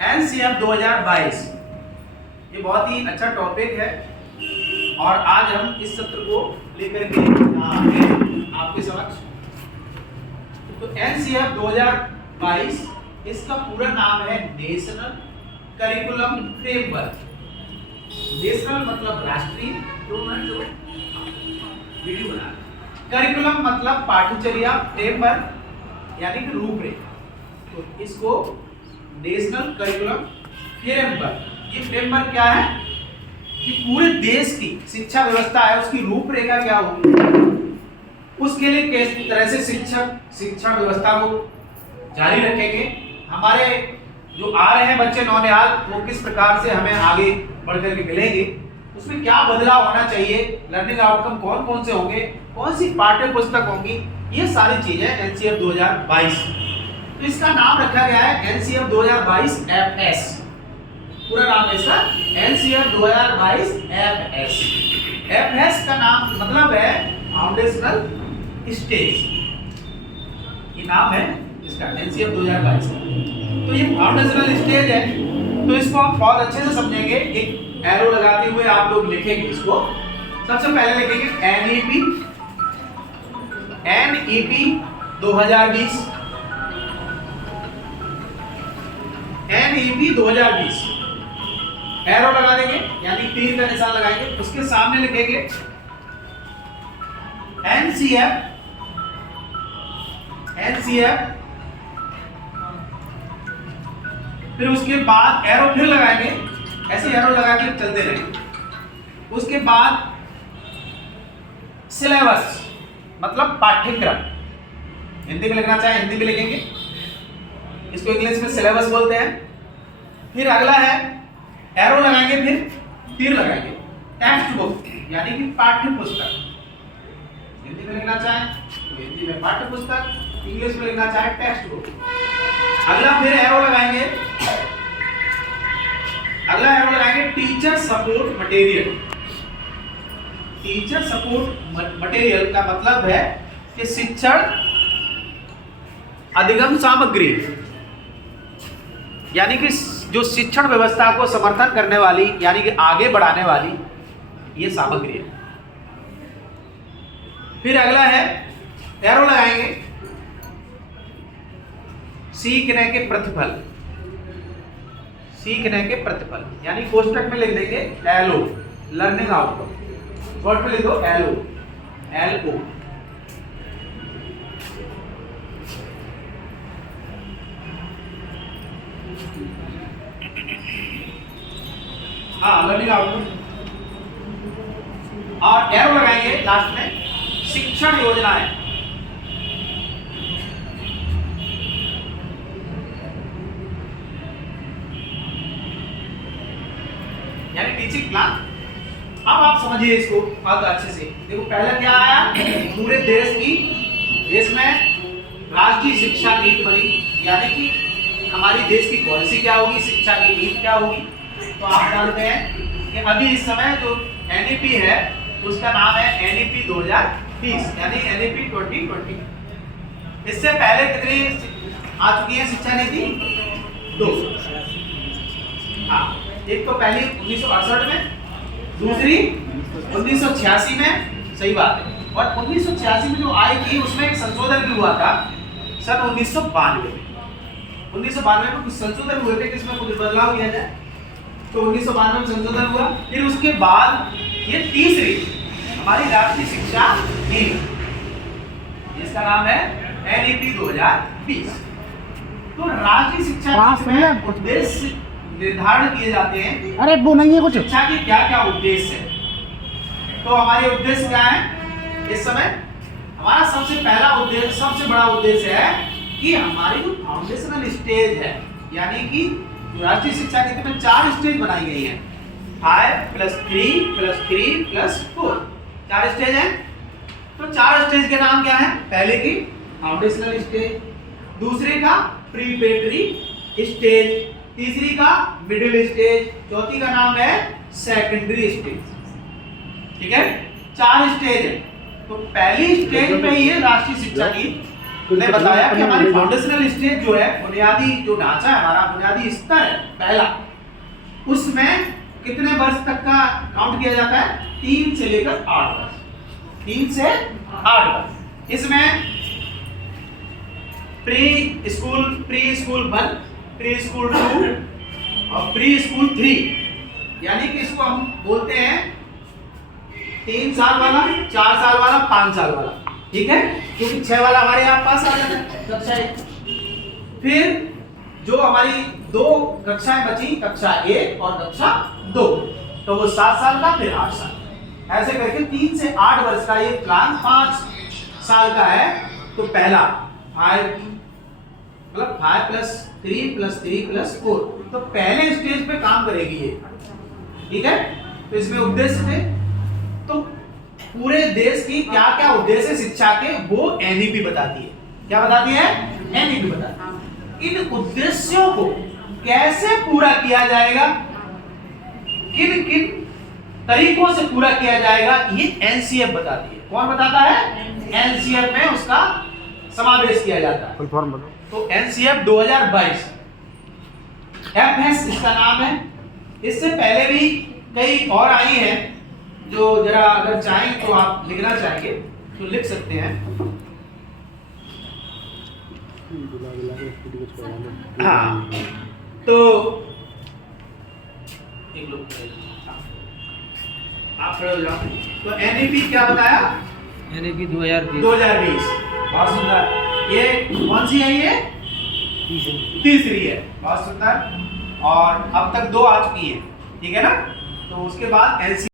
NCF 2022 ये बहुत ही अच्छा टॉपिक है और आज हम इस सत्र को लेकर के आपके समक्ष। तो एनसीएफ 2022 इसका पूरा नाम है नेशनल करिकुलम फ्रेमवर्क। नेशनल मतलब राष्ट्रीय, वीडियो बना, करिकुलम मतलब पाठ्यचर्या, फ्रेमवर्क यानी कि रूपरेखा। तो इसको नेशनल करिकुलम फ्रेमवर्क, ये फ्रेमवर्क क्या है कि पूरे देश की शिक्षा व्यवस्था है उसकी रूपरेखा क्या होगी, उसके लिए किस तरह से शिक्षा व्यवस्था को जारी रखेंगे, हमारे जो आ रहे हैं बच्चे नौनिहाल वो किस प्रकार से हमें आगे बढ़कर के मिलेंगे, उसमें क्या बदलाव होना चाहिए, लर्निंग आउटकम कौन कौन से होंगे, कौन सी पाठ्य पुस्तक होंगी, ये सारी चीजें एनसीएफ 2022। तो इसका नाम रखा गया है एनसीएफ 2022 एफएस। पूरा नाम है इसका एनसीएफ 2022 एफएस। एफएस का नाम मतलब है फाउंडेशनल स्टेज, ये नाम है इसका एनसीएफ 2022। तो ये फाउंडेशनल स्टेज है, तो इसको हम बहुत अच्छे से समझेंगे। एक एरो लगाते हुए आप लोग लिखेंगे इसको। सबसे पहले लिखेंगे एनईपी 2020, एनईपी 2020 एरो लगा देंगे यानी तीर का निशान लगाएंगे। उसके सामने लिखेंगे एनसीएफ फिर उसके बाद एरो फिर लगाएंगे, ऐसे एरो लगा के चलते रहेंगे। उसके बाद सिलेबस मतलब पाठ्यक्रम, हिंदी में लिखना चाहे हिंदी में लिखेंगे, इसको इंग्लिश में सिलेबस बोलते हैं। फिर अगला है एरो लगाएंगे, फिर तीर लगाएंगे, टेक्स्ट बुक यानी कि पाठ्य पुस्तक, हिंदी में लिखना चाहे तो हिंदी में पाठ्य पुस्तक, इंग्लिश में लिखना चाहे टेक्स्ट बुक। अगला फिर एरो लगाएंगे, teacher support material. Teacher support material का मतलब है कि शिक्षण अधिगम सामग्री, यानी कि जो शिक्षण व्यवस्था को समर्थन करने वाली यानी कि आगे बढ़ाने वाली ये सामग्री है। फिर अगला है एरो लगाएंगे सीखने के प्रतिफल, सीखने के प्रतिफल यानी कोष्टक में लिख देंगे एलओ, लर्निंग आउटकम, शॉर्ट में लिख दो एलओ, एलओ। हाँ, लर्निंग आउटकम। और एरो लगाएंगे लास्ट में शिक्षण योजनाएं, यानी टीचिंग प्लान। अब आप समझिए इसको बहुत अच्छे से। देखो पहले क्या आया, पूरे देश में राष्ट्रीय शिक्षा नीति बनी, यानी कि हमारी देश की पॉलिसी क्या होगी, शिक्षा की नीति क्या होगी। तो आप जानते हैं कि अभी इस समय जो एनईपी है उसका नाम है एनईपी 2020 यानी एनईपी 2020। इससे पहले कितनी आ चुकी है शिक्षा नीति? 2। हाँ, एक तो पहली 1968 में, दूसरी 1986 में, सही बात है। और 1986 में जो आई थी उसमें एक संशोधन भी हुआ था सन 1992 में। 1992 में कुछ संशोधन हुए थे कि इसमें कुछ बदलाव किया जाए, तो 1992 में संशोधन हुआ। फिर उसके बाद ये तीसरी हमारी राष्ट्रीय शिक्षा नीति, जिसका नाम है एनईपी 2020। तो राष्ट्रीय शिक्षा नीति में उद्देश्य निर्धारण किए जाते हैं। अरे वो नहीं है कुछ, शिक्षा की क्या क्या उद्देश्य है। तो हमारे उद्देश्य क्या है इस समय? हमारा सबसे पहला उद्देश्य, सबसे बड़ा उद्देश्य है कि हमारी जो फाउंडेशनल स्टेज है, यानी कि राष्ट्रीय शिक्षा नीति में 4 स्टेज बनाई गई है, 5+3+3+4, 4 स्टेज है। तो 4 स्टेज के नाम क्या है? पहले की फाउंडेशनल स्टेज, दूसरे का प्रीपेटरी स्टेज, तीसरी का मिडिल स्टेज, चौथी का नाम है सेकेंडरी स्टेज। ठीक है, 4 स्टेज है। तो पहली स्टेज पे ही है राष्ट्रीय शिक्षा नीति, ने बताया कि हमारी फाउंडेशनल स्टेज जो है, बुनियादी जो ढांचा है हमारा, बुनियादी स्तर है पहला, उसमें कितने वर्ष तक का काउंट किया जाता है? 3 से लेकर 8 वर्ष, 3 से 8 वर्ष। इसमें प्री स्कूल 1, प्री स्कूल 2 और प्री स्कूल 3, यानी कि इसको हम बोलते हैं 3 साल वाला, 4 साल वाला, 5 साल वाला, ठीक है, क्योंकि 6 वाला हमारे यहाँ पास आ जाता है कक्षा 1। फिर जो हमारी 2 कक्षाएं बची, कक्षा 1 और कक्षा 2, तो वो 7 साल का, फिर 8 साल, ऐसे करके 3 से 8 वर्ष का ये प्लान 5 साल का है। तो पहला 5 मतलब 5 + 3 + 3 + 4, तो पहले स्टेज पे काम करेगी ये, ठीक है। तो इसमें उद्देश्य थे, तो पूरे देश की क्या क्या उद्देश्य शिक्षा के, वो एनईपी बताती है। क्या बताती है? एनईपी बताती है। इन उद्देश्यों को कैसे पूरा किया जाएगा, किन किन तरीकों से पूरा किया जाएगा, ये एनसीएफ बताती है। कौन बताता है? एनसीएफ में उसका समावेश किया जाता है। तो एनसीएफ 2022 एफएस इसका नाम है। इससे पहले भी कई और आई हैं, जो जरा अगर चाहें तो आप लिखना चाहेंगे तो लिख सकते हैं। हाँ, तो एक लोग आप तो एनईपी क्या बताया? एनईपी 2020 बहुत सुंदर। ये कौन सी है? ये तीसरी है, बहुत सुंदर। और अब तक 2 आ चुकी है, ठीक है ना। तो उसके बाद एनसी